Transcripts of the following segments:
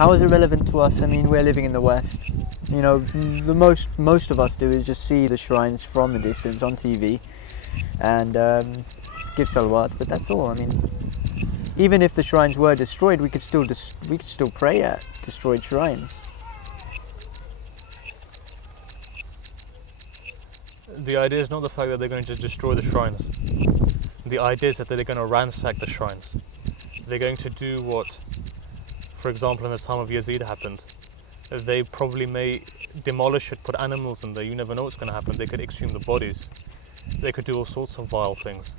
How is it relevant to us? I mean, we're living in the West. You know, the most of us do is just see the shrines from a distance on TV and give salawat, but that's all. I mean, even if the shrines were destroyed, we could still pray at destroyed shrines. The idea is not the fact that they're going to just destroy the shrines. The idea is that they're going to ransack the shrines. They're going to do what, for example, in the time of Yazid happened. They probably may demolish it, put animals in there. You never know what's going to happen. They could exhume the bodies. They could do all sorts of vile things.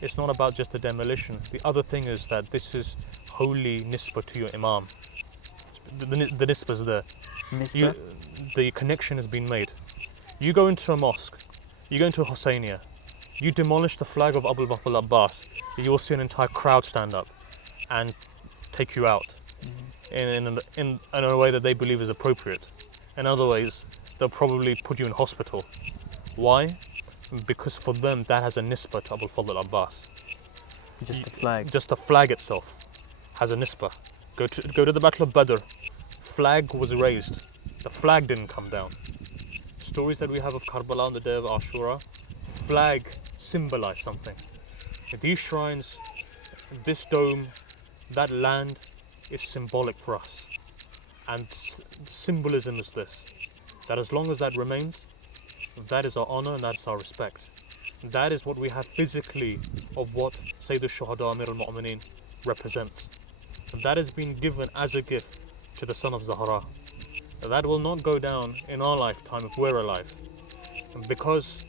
It's not about just the demolition. The other thing is that this is holy nisbah to your imam. The nisbah is there. The connection has been made. You go into a mosque, you go into a Husseiniya, you demolish the flag of Abul Bakr al-Abbas, you will see an entire crowd stand up and take you out in a way that they believe is appropriate. In other ways, they'll probably put you in hospital. Why? Because for them, that has a nisbah to Abul Fadl al-Abbas. Just the flag. Just the flag itself has a nisbah. Go to the Battle of Badr. Flag was raised. The flag didn't come down. Stories that we have of Karbala on the day of Ashura, flag symbolize something. These shrines, this dome, that land is symbolic for us. And symbolism is this, that as long as that remains, that is our honor and that's our respect. That is what we have physically of what Sayyid al-Shuhada Amir al-Mu'mineen represents. That has been given as a gift to the son of Zahra. That will not go down in our lifetime if we're alive. Because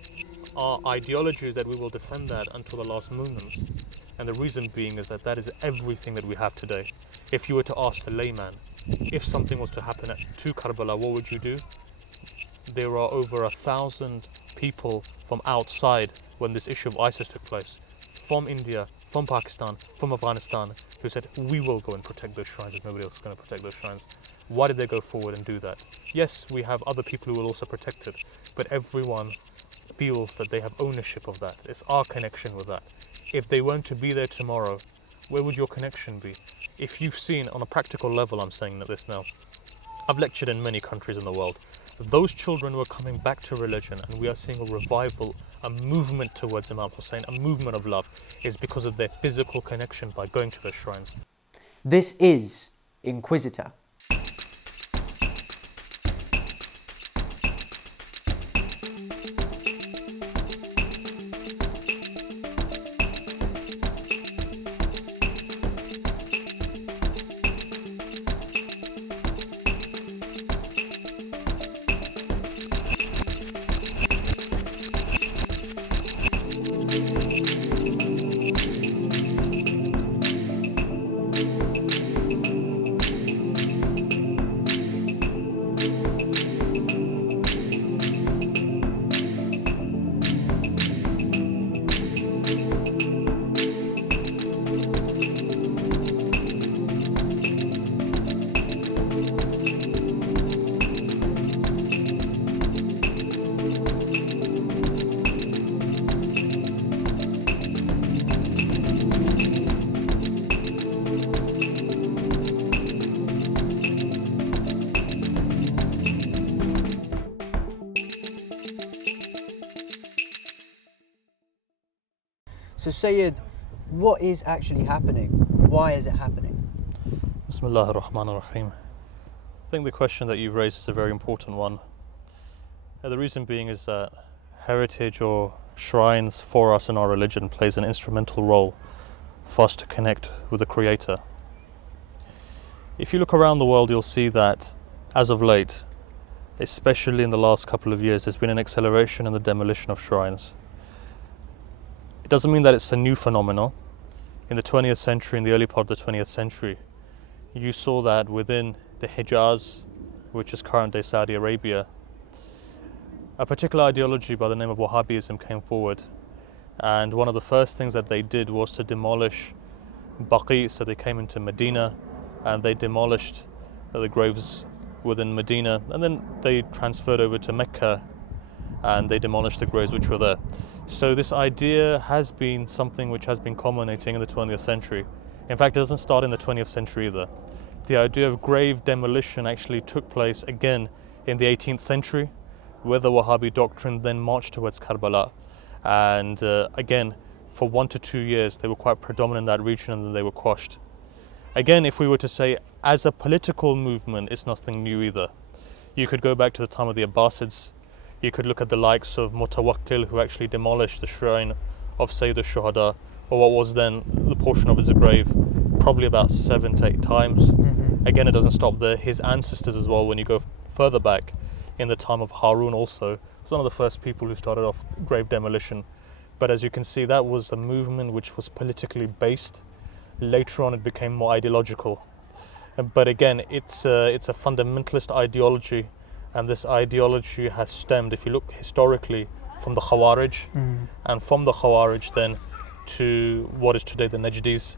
our ideology is that we will defend that until the last moments. And the reason being is that that is everything that we have today. If you were to ask a layman, if something was to happen to Karbala, what would you do? There are over 1,000 people from outside when this issue of ISIS took place, from India, from Pakistan, from Afghanistan, who said, we will go and protect those shrines if nobody else is going to protect those shrines. Why did they go forward and do that? Yes, we have other people who will also protect it, but everyone feels that they have ownership of that. It's our connection with that. If they weren't to be there tomorrow, where would your connection be? If you've seen, on a practical level, I'm saying this now, I've lectured in many countries in the world. Those children were coming back to religion, and we are seeing a revival, a movement towards Imam Hussein, a movement of love, is because of their physical connection by going to those shrines. This is Inquisitor. So Sayyid, what is actually happening? Why is it happening? Bismillah ar-Rahman ar-Rahim. I think the question that you've raised is a very important one. The reason being is that heritage or shrines for us in our religion plays an instrumental role for us to connect with the Creator. If you look around the world, you'll see that as of late, especially in the last couple of years, there's been an acceleration in the demolition of shrines. It doesn't mean that it's a new phenomenon. In the 20th century, in the early part of the 20th century, you saw that within the Hijaz, which is current-day Saudi Arabia, a particular ideology by the name of Wahhabism came forward. And one of the first things that they did was to demolish Baqi. So they came into Medina and they demolished the graves within Medina, and then they transferred over to Mecca and they demolished the graves which were there. So this idea has been something which has been culminating in the 20th century. In fact, it doesn't start in the 20th century either. The idea of grave demolition actually took place again in the 18th century, where the Wahhabi doctrine then marched towards Karbala. And again, for 1 to 2 years, they were quite predominant in that region, and then they were quashed. Again, if we were to say, as a political movement, it's nothing new either. You could go back to the time of the Abbasids. You could look at the likes of Mutawakkil, who actually demolished the shrine of Sayyid al-Shuhada, or what was then the portion of his grave, probably about 7 to 8 times. Again, it doesn't stop there. His ancestors as well, when you go further back, in the time of Harun also, was one of the first people who started off grave demolition. But as you can see, that was a movement which was politically based. Later on, it became more ideological. But again, it's a fundamentalist ideology, and this ideology has stemmed, if you look historically, from the Khawarij, and from the Khawarij then to what is today the Najdis.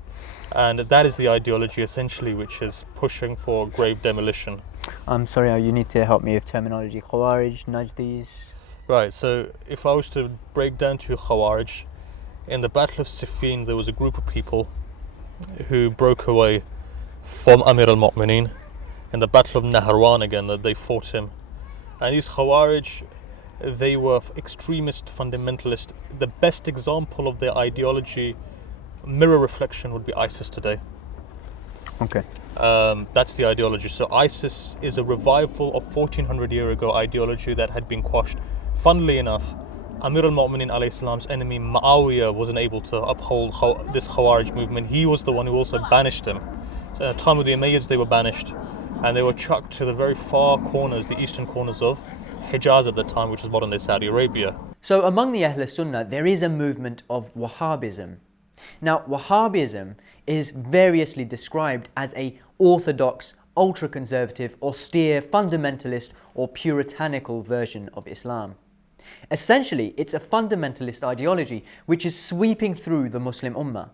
And that is the ideology essentially which is pushing for grave demolition. I'm sorry, you need to help me with terminology. Khawarij, Najdis. Right, so if I was to break down to Khawarij, in the Battle of Siffin there was a group of people who broke away from Amir al-Mu'mineen. In the Battle of Nahrawan again, that they fought him. And these Khawarij, they were extremist, fundamentalist. The best example of their ideology, mirror reflection, would be ISIS today. Okay. That's the ideology. So ISIS is a revival of 1400 year ago ideology that had been quashed. Funnily enough, Amir al-Mu'mineen alayhi salam's enemy Muawiyah wasn't able to uphold this Khawarij movement. He was the one who also banished them. So at the time of the Umayyads, they were banished, and they were chucked to the very far corners, the eastern corners of Hijaz at the time, which is modern day Saudi Arabia. So among the Ahl Sunnah, there is a movement of Wahhabism. Now, Wahhabism is variously described as a orthodox, ultra-conservative, austere, fundamentalist or puritanical version of Islam. Essentially, it's a fundamentalist ideology which is sweeping through the Muslim Ummah.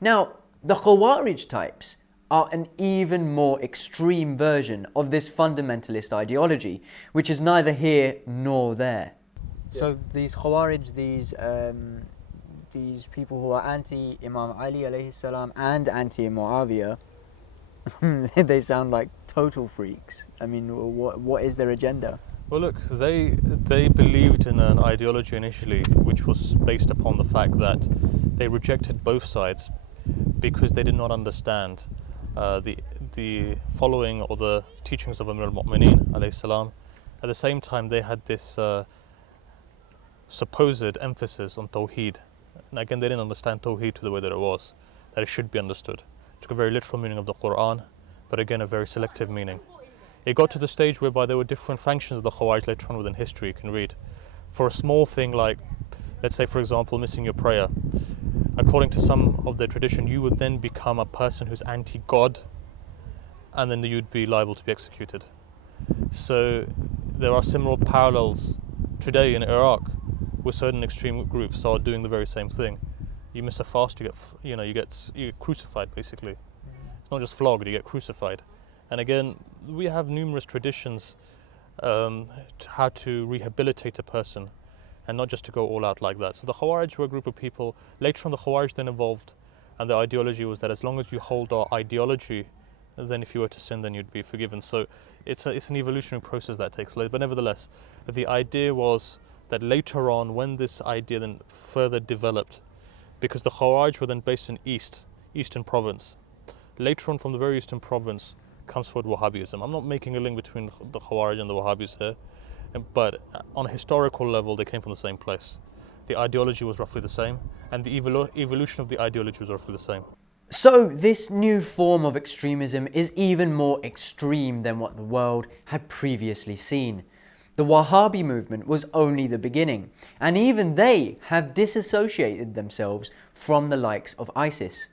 Now, the Khawarij types are an even more extreme version of this fundamentalist ideology, which is neither here nor there. So these Khawarij, these people who are anti-Imam Ali alayhi salam and anti-Muawiyah, they sound like total freaks. I mean, what is their agenda? Well, look, they believed in an ideology initially which was based upon the fact that they rejected both sides because they did not understand the following or the teachings of Amir al-Mu'mineen alayhi salam. At the same time, they had this supposed emphasis on Tawheed. And again, they didn't understand Tawheed to the way that it was, that it should be understood. It took a very literal meaning of the Quran, but again, a very selective meaning. It got to the stage whereby there were different factions of the Khawarij later on within history, you can read. For a small thing like, let's say for example, missing your prayer, according to some of their tradition, you would then become a person who's anti-God, and then you'd be liable to be executed. So there are similar parallels today in Iraq, where certain extreme groups are doing the very same thing. You miss a fast, you get crucified basically. It's not just flogged, you get crucified. And again, we have numerous traditions how to rehabilitate a person, and not just to go all out like that. So the Khawarij were a group of people. Later on, the Khawarij then evolved, and the ideology was that as long as you hold our ideology, then if you were to sin, then you'd be forgiven. So it's an evolutionary process that takes place. But nevertheless, the idea was that later on, when this idea then further developed, because the Khawarij were then based in Eastern Province. Later on, from the very Eastern Province, comes forward Wahhabism. I'm not making a link between the Khawarij and the Wahhabis here, but on a historical level, they came from the same place. The ideology was roughly the same, and the evolution of the ideology was roughly the same. So this new form of extremism is even more extreme than what the world had previously seen. The Wahhabi movement was only the beginning, and even they have disassociated themselves from the likes of ISIS.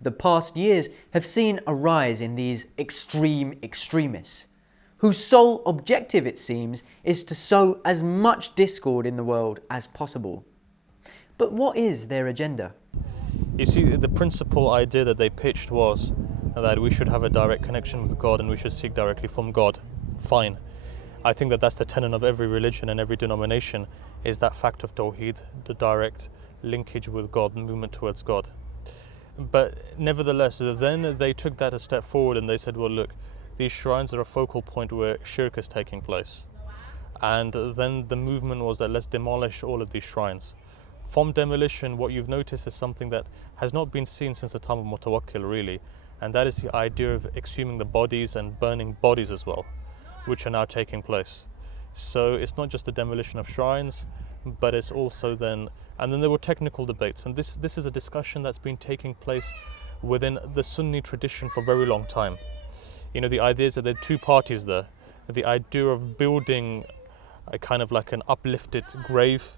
The past years have seen a rise in these extreme extremists, whose sole objective, it seems, is to sow as much discord in the world as possible. But what is their agenda? You see, the principal idea that they pitched was that we should have a direct connection with God and we should seek directly from God. Fine. I think that that's the tenet of every religion and every denomination, is that fact of Tawheed, the direct linkage with God, the movement towards God. But nevertheless, then they took that a step forward and they said, well, look, these shrines are a focal point where shirk is taking place. And then the movement was that let's demolish all of these shrines. From demolition, what you've noticed is something that has not been seen since the time of Mutawakkil, really, and that is the idea of exhuming the bodies and burning bodies as well, which are now taking place. So it's not just the demolition of shrines, but it's also then, and then there were technical debates, and this is a discussion that's been taking place within the Sunni tradition for a very long time. You know, the idea is that there are two parties there. The idea of building a kind of like an uplifted grave,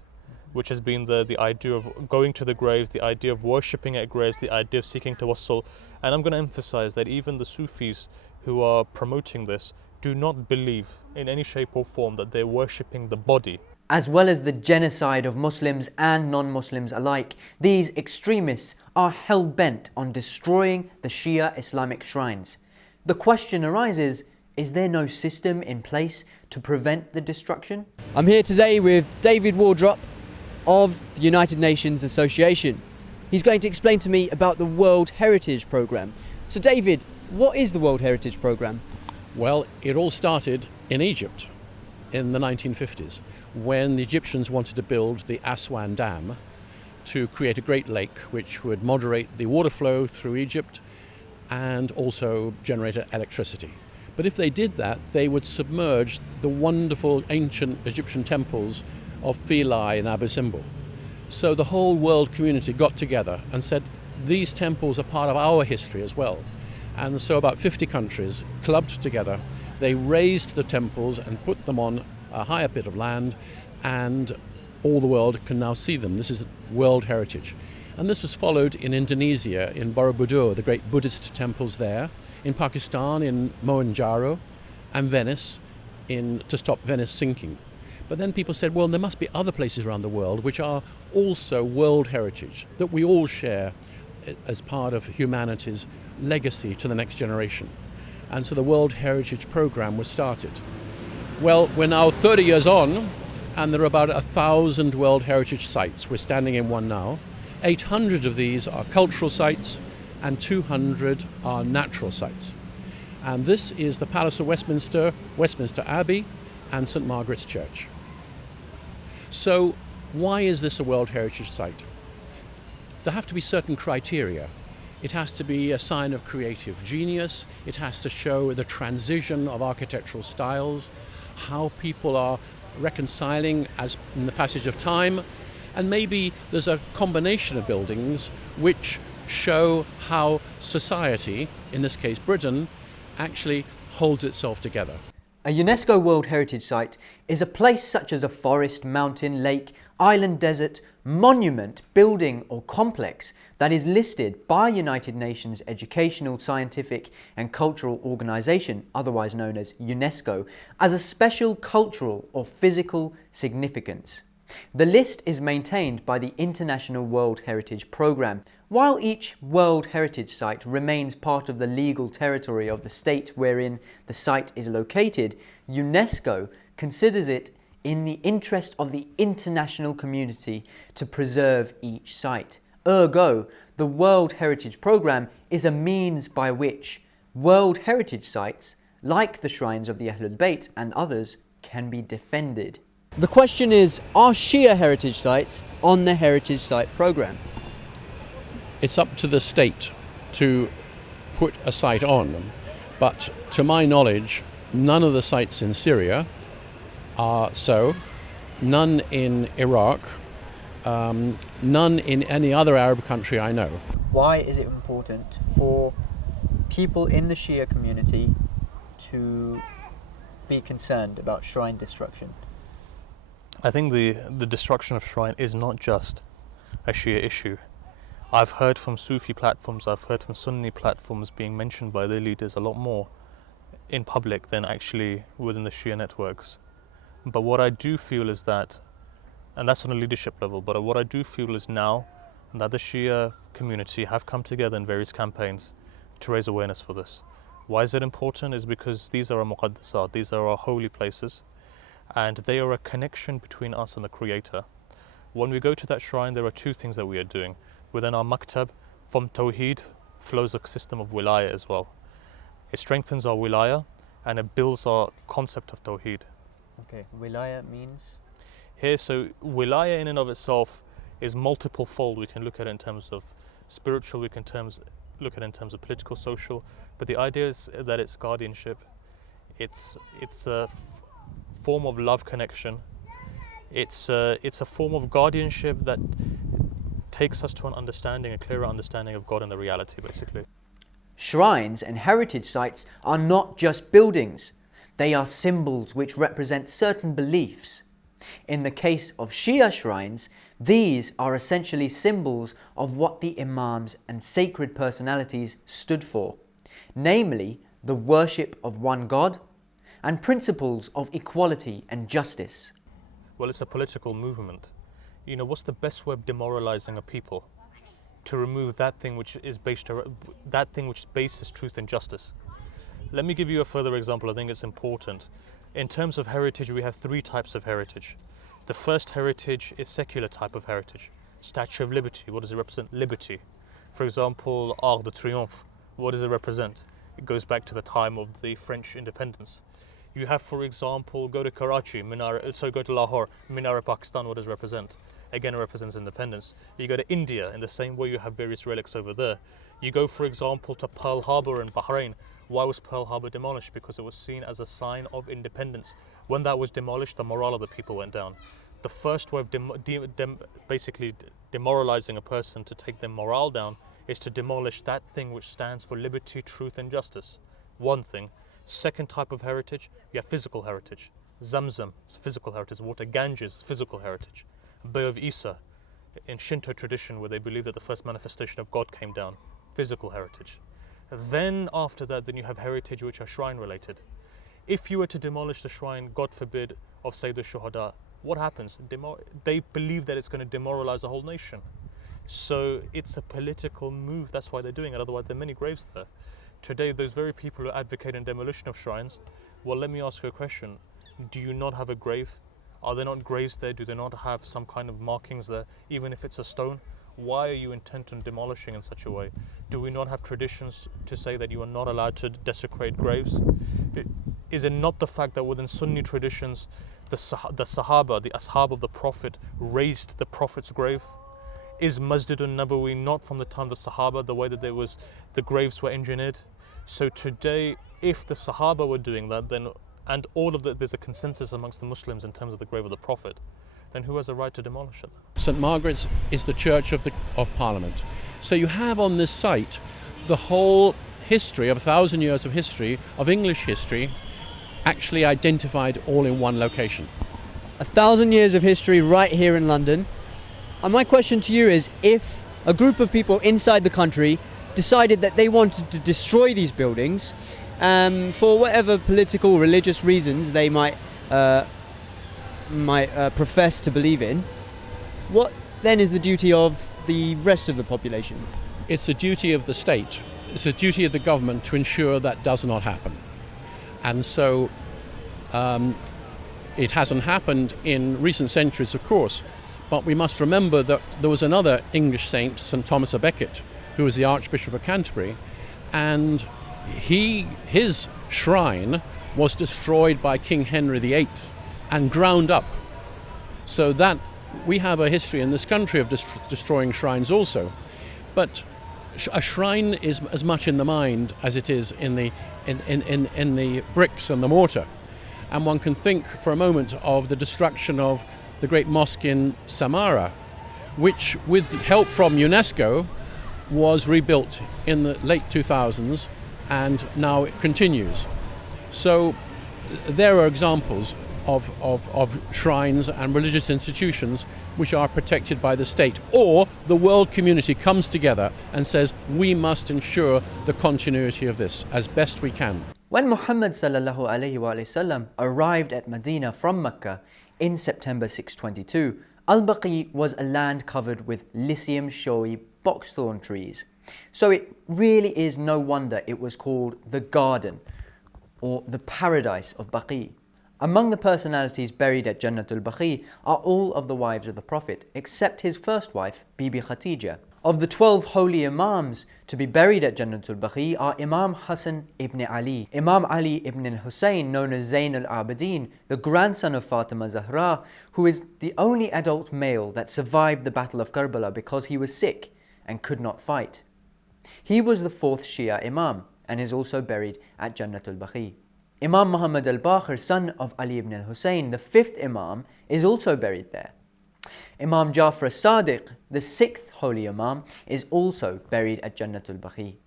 which has been the idea of going to the graves, the idea of worshipping at graves, the idea of seeking tawassul. And I'm going to emphasize that even the Sufis who are promoting this do not believe in any shape or form that they're worshipping the body. As well as the genocide of Muslims and non-Muslims alike, these extremists are hell-bent on destroying the Shia Islamic shrines. The question arises, is there no system in place to prevent the destruction? I'm here today with David Wardrop of the United Nations Association. He's going to explain to me about the World Heritage Programme. So David, what is the World Heritage Programme? Well, it all started in Egypt in the 1950s when the Egyptians wanted to build the Aswan Dam to create a great lake which would moderate the water flow through Egypt and also generate electricity. But if they did that, they would submerge the wonderful ancient Egyptian temples of Philae and Abu Simbel. So the whole world community got together and said, these temples are part of our history as well. And so about 50 countries clubbed together. They raised the temples and put them on a higher bit of land, and all the world can now see them. This is World Heritage. And this was followed in Indonesia, in Borobudur, the great Buddhist temples there, in Pakistan, in Mohenjo-daro, and Venice, to stop Venice sinking. But then people said, well, there must be other places around the world which are also World Heritage, that we all share as part of humanity's legacy to the next generation. And so the World Heritage Programme was started. Well, we're now 30 years on, and there are about 1,000 World Heritage sites. We're standing in one now. 800 of these are cultural sites, and 200 are natural sites. And this is the Palace of Westminster, Westminster Abbey, and St. Margaret's Church. So why is this a World Heritage Site? There have to be certain criteria. It has to be a sign of creative genius. It has to show the transition of architectural styles, how people are reconciling as in the passage of time, and maybe there's a combination of buildings which show how society, in this case Britain, actually holds itself together. A UNESCO World Heritage Site is a place such as a forest, mountain, lake, island, desert, monument, building or complex that is listed by United Nations Educational, Scientific and Cultural Organization, otherwise known as UNESCO, as a special cultural or physical significance. The list is maintained by the International World Heritage Programme. While each World Heritage Site remains part of the legal territory of the state wherein the site is located, UNESCO considers it in the interest of the international community to preserve each site. Ergo, the World Heritage Programme is a means by which World Heritage Sites, like the shrines of the Ahlul Bayt and others, can be defended. The question is, are Shia heritage sites on the Heritage Site Programme? It's up to the state to put a site on, but to my knowledge, none of the sites in Syria are so, none in Iraq, none in any other Arab country I know. Why is it important for people in the Shia community to be concerned about shrine destruction? I think the destruction of shrine is not just a Shia issue. I've heard from Sufi platforms, I've heard from Sunni platforms being mentioned by their leaders a lot more in public than actually within the Shia networks. But what I do feel is that, and that's on a leadership level, but what I do feel is now that the Shia community have come together in various campaigns to raise awareness for this. Why is it important? Is because these are our muqaddasat, these are our holy places, and they are a connection between us and the Creator. When we go to that shrine, there are two things that we are doing. Within our maktab, From Tawheed flows a system of Wilaya as well. It strengthens our Wilaya and it builds our concept of Tawheed. Okay, wilaya means? Here, so Wilaya in and of itself is multiple fold. We can look at it in terms of spiritual, we can look at it in terms of political, social, but the idea is that it's guardianship. It's a form of love connection. It's a form of guardianship that takes us to an understanding, a clearer understanding of God and the reality, basically. Shrines and heritage sites are not just buildings. They are symbols which represent certain beliefs. In the case of Shia shrines, these are essentially symbols of what the imams and sacred personalities stood for, namely the worship of one God and principles of equality and justice. Well, it's a political movement. You know, what's the best way of demoralizing a people? To remove that thing which is bases truth and justice. Let me give you a further example. I think it's important. In terms of heritage, we have three types of heritage. The first heritage is secular type of heritage. Statue of Liberty, what does it represent? Liberty. For example, Arc de Triomphe, what does it represent? It goes back to the time of the French independence. You have, for example, go to Karachi, go to Lahore, Minar-e-Pakistan, what does it represent? Again, it represents independence. You go to India, in the same way you have various relics over there. You go, for example, to Pearl Harbor in Bahrain. Why was Pearl Harbor demolished? Because it was seen as a sign of independence. When that was demolished, the morale of the people went down. The first way of basically demoralizing a person to take their morale down is to demolish that thing which stands for liberty, truth and justice. One thing. Second type of heritage, you have physical heritage. Zamzam is physical heritage. Water Ganges is physical heritage. Bay of Isa, in Shinto tradition, where they believe that the first manifestation of God came down, physical heritage. Then after that, then you have heritage which are shrine related. If you were to demolish the shrine, God forbid, of Sayyid al-Shuhada, what happens? They believe that it's going to demoralize the whole nation. So it's a political move, that's why they're doing it, otherwise there are many graves there. Today, those very people who advocate demolition of shrines, well, let me ask you a question. Do you not have a grave? Are there not graves there? Do they not have some kind of markings there, even if it's a stone? Why are you intent on demolishing in such a way? Do we not have traditions to say that you are not allowed to desecrate graves? Is it not the fact that within Sunni traditions, the Sahaba, the Ashab of the Prophet, raised the Prophet's grave? Is Masjid al-Nabawi not from the time of the Sahaba, the way that the graves were engineered? So today, if the Sahaba were doing that, then and there's a consensus amongst the Muslims in terms of the grave of the Prophet, then who has a right to demolish it? St Margaret's is the church of Parliament. So you have on this site the whole history of 1,000 years of history, of English history, actually identified all in one location. 1,000 years of history right here in London. And my question to you is, if a group of people inside the country decided that they wanted to destroy these buildings for whatever political, religious reasons they might profess to believe in, what then is the duty of the rest of the population? It's a duty of the state, it's a duty of the government to ensure that does not happen. And so it hasn't happened in recent centuries, of course, but we must remember that there was another English saint, St Thomas à Becket, who was the Archbishop of Canterbury, and his shrine was destroyed by King Henry VIII and ground up. So that we have a history in this country of destroying shrines also. But a shrine is as much in the mind as it is in the bricks and the mortar. And one can think for a moment of the destruction of the great mosque in Samarra, which with help from Unesco was rebuilt in the late 2000s, and now it continues. So there are examples of shrines and religious institutions which are protected by the state, or the world community comes together and says we must ensure the continuity of this as best we can. When Muhammad ﷺ arrived at Medina from Mecca in September 622, Al-Baqi was a land covered with Lycium showy boxthorn trees. So it really is no wonder it was called the Garden or the Paradise of Baqi. Among the personalities buried at Jannatul Baqi are all of the wives of the Prophet, except his first wife, Bibi Khatija. Of the 12 holy Imams to be buried at Jannatul Baqi are Imam Hassan ibn Ali, Imam Ali ibn Hussein, known as Zayn al-Abidin, the grandson of Fatima Zahra, who is the only adult male that survived the Battle of Karbala because he was sick and could not fight. He was the 4th Shia Imam and is also buried at Jannatul Baqi. Imam Muhammad al-Baqir, son of Ali ibn al-Hussein, the 5th Imam, is also buried there. Imam Jafar as-Sadiq, the 6th holy Imam, is also buried at Jannatul Baqi.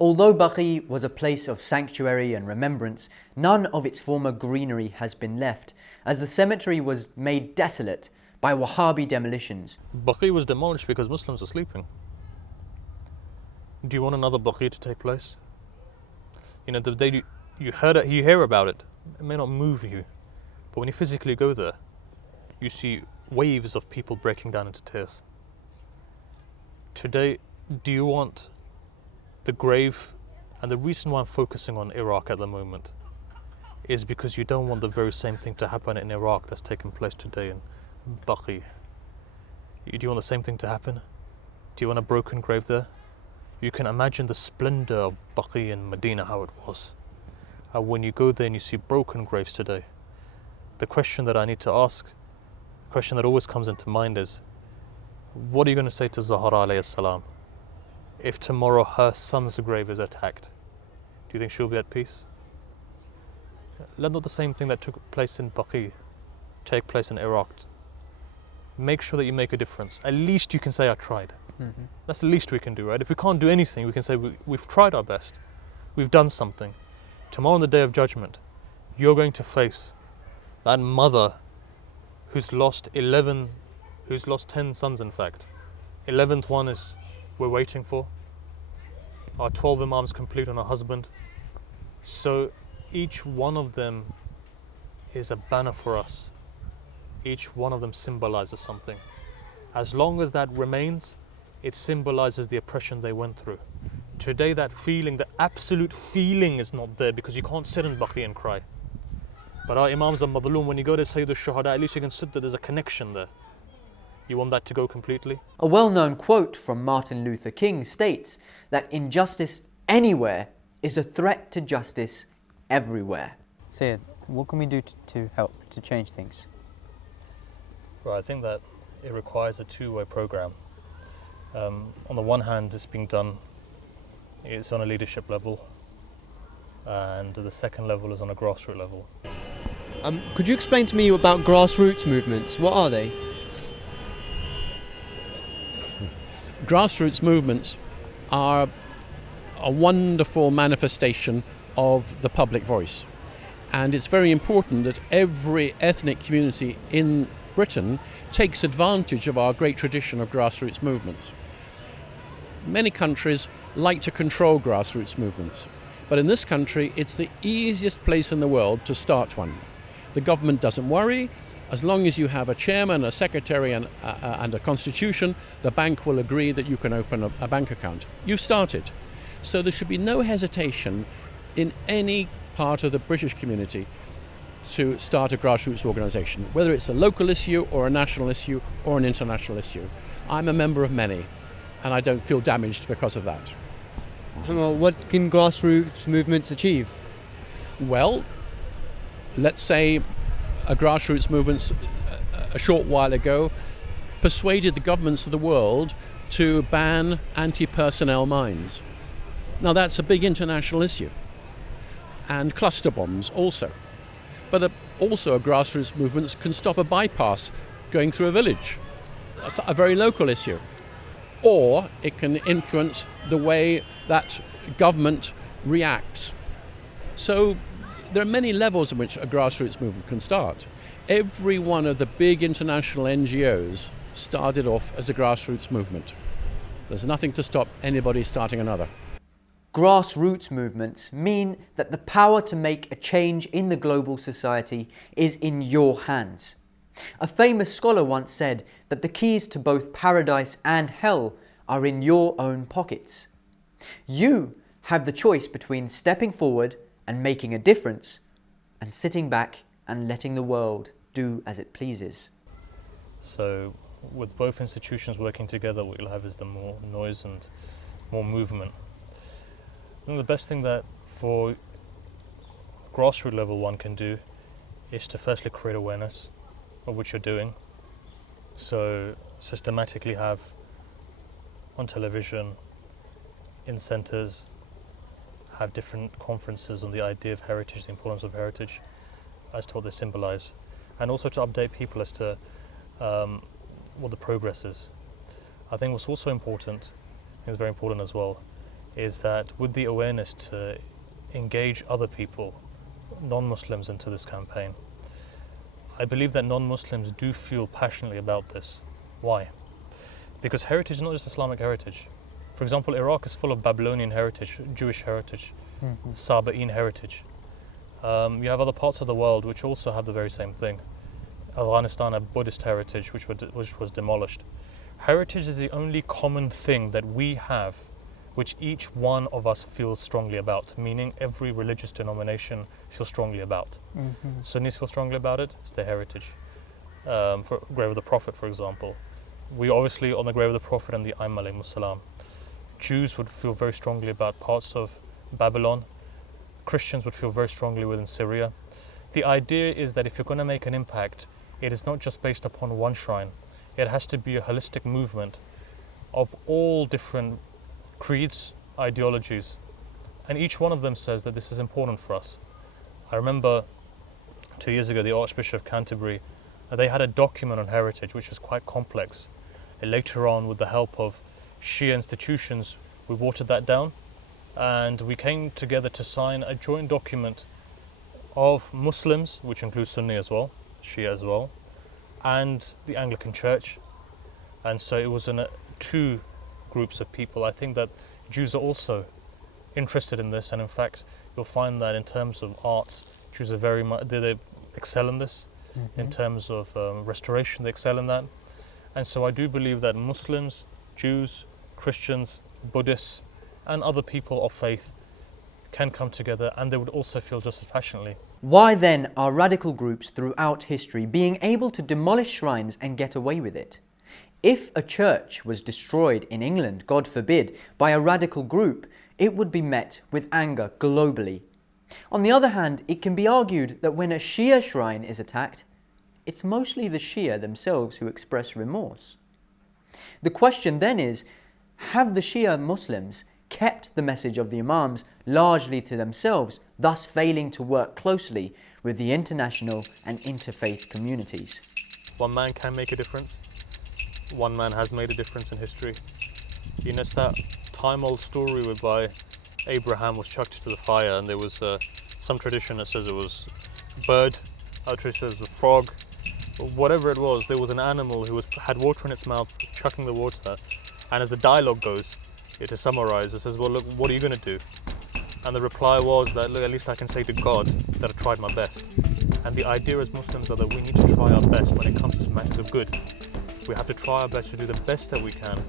Although Baqi was a place of sanctuary and remembrance, none of its former greenery has been left, as the cemetery was made desolate by Wahhabi demolitions. Baqi was demolished because Muslims are sleeping. Do you want another Baqi to take place? You know, the day you hear about it, it may not move you, but when you physically go there, you see waves of people breaking down into tears. Today, do you want the grave? And the reason why I'm focusing on Iraq at the moment is because you don't want the very same thing to happen in Iraq that's taken place today in Baqi. Do you want the same thing to happen? Do you want a broken grave there? You can imagine the splendor of Baqi in Medina, how it was. When you go there and you see broken graves today, the question that I need to ask, the question that always comes into mind is, what are you going to say to Zahra alayhi salam if tomorrow her son's grave is attacked? Do you think she'll be at peace? Let not the same thing that took place in Baqi take place in Iraq. Make sure that you make a difference. At least you can say, I tried. Mm-hmm. That's the least we can do, right? If we can't do anything, we can say we've tried our best. We've done something. Tomorrow on the Day of Judgment, you're going to face that mother who's lost 10 sons in fact. 11th one is we're waiting for. Our 12 Imams complete on her husband. So each one of them is a banner for us. Each one of them symbolizes something. As long as that remains, it symbolizes the oppression they went through. Today that feeling, the absolute feeling is not there because you can't sit in Baqi and cry. But our Imams are Madloom, when you go to Sayyid al-Shuhada, at least you can sit there, there's a connection there. You want that to go completely? A well-known quote from Martin Luther King states that injustice anywhere is a threat to justice everywhere. Sayyid, what can we do to help, to change things? Well, I think that it requires a two-way program. On the one hand, it's being done, it's on a leadership level, and the second level is on a grassroots level. Could you explain to me about grassroots movements? What are they? Grassroots movements are a wonderful manifestation of the public voice. And it's very important that every ethnic community in Britain takes advantage of our great tradition of grassroots movements. Many countries like to control grassroots movements, but in this country it's the easiest place in the world to start one. The government doesn't worry. As long as you have a chairman, a secretary and a constitution, the bank will agree that you can open a bank account. You've started. So there should be no hesitation in any part of the British community to start a grassroots organisation, whether it's a local issue or a national issue or an international issue. I'm a member of many, and I don't feel damaged because of that. Well, what can grassroots movements achieve? Well, let's say a grassroots movement a short while ago persuaded the governments of the world to ban anti-personnel mines. Now that's a big international issue. And cluster bombs also. But also a grassroots movement can stop a bypass going through a village. That's a very local issue. Or it can influence the way that government reacts. So there are many levels in which a grassroots movement can start. Every one of the big international NGOs started off as a grassroots movement. There's nothing to stop anybody starting another. Grassroots movements mean that the power to make a change in the global society is in your hands. A famous scholar once said that the keys to both paradise and hell are in your own pockets. You have the choice between stepping forward and making a difference and sitting back and letting the world do as it pleases. So with both institutions working together, what you'll have is the more noise and more movement. I think the best thing that for grassroots level one can do is to firstly create awareness of what you're doing. So systematically have on television, in centres, have different conferences on the idea of heritage, the importance of heritage, as to what they symbolise, and also to update people as to what the progress is. I think what's also important, and it's very important as well, is that with the awareness to engage other people, non-Muslims, into this campaign. I believe that non-Muslims do feel passionately about this. Why? Because heritage is not just Islamic heritage. For example, Iraq is full of Babylonian heritage, Jewish heritage, Saba'in heritage. You have other parts of the world which also have the very same thing. Afghanistan had Buddhist heritage which was demolished. Heritage is the only common thing that we have which each one of us feels strongly about, meaning every religious denomination feels strongly about. Sunnis feel strongly about it, it's their heritage. For grave of the Prophet, for example. We obviously on the grave of the Prophet and the Aim alayhimus salam. Jews would feel very strongly about parts of Babylon. Christians would feel very strongly within Syria. The idea is that if you're going to make an impact, it is not just based upon one shrine. It has to be a holistic movement of all different creeds, ideologies, and each one of them says that this is important for us. I remember 2 years ago the Archbishop of Canterbury, they had a document on heritage which was quite complex. And later on, with the help of Shia institutions, we watered that down and we came together to sign a joint document of Muslims, which includes Sunni as well, Shia as well, and the Anglican Church. And so it was in two groups of people. I think that Jews are also interested in this, and in fact you'll find that in terms of arts, Jews are very much, they excel in this. In terms of restoration, they excel in that. And so I do believe that Muslims, Jews, Christians, Buddhists and other people of faith can come together, and they would also feel just as passionately. Why then are radical groups throughout history being able to demolish shrines and get away with it? If a church was destroyed in England, God forbid, by a radical group, it would be met with anger globally. On the other hand, it can be argued that when a Shia shrine is attacked, it's mostly the Shia themselves who express remorse. The question then is, have the Shia Muslims kept the message of the Imams largely to themselves, thus failing to work closely with the international and interfaith communities? One man can make a difference. One man has made a difference in history. You know, it's that time-old story whereby Abraham was chucked to the fire, and there was some tradition that says it was a bird, other tradition says it was a frog, whatever it was, there was an animal who had water in its mouth, chucking the water, and as the dialogue goes, to summarize, it says, well, look, what are you going to do? And the reply was that, look, at least I can say to God that I tried my best. And the idea as Muslims are that we need to try our best when it comes to matters of good. We have to try our best to do the best that we can,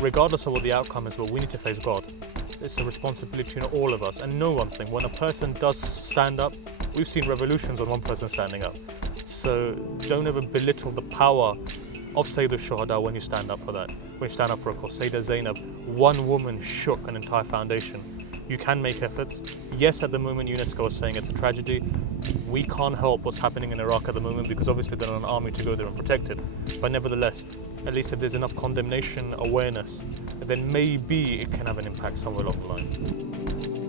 regardless of what the outcome is, but we need to face God. It's a responsibility in all of us. And know one thing, when a person does stand up, we've seen revolutions on one person standing up. So don't ever belittle the power of Sayyid al-Shuhada when you stand up for that. When you stand up for a cause. Sayyidah Zainab, one woman shook an entire foundation. You can make efforts. Yes, at the moment UNESCO is saying it's a tragedy. We can't help what's happening in Iraq at the moment because obviously they're not an army to go there and protect it. But nevertheless, at least if there's enough condemnation, awareness, then maybe it can have an impact somewhere along the line.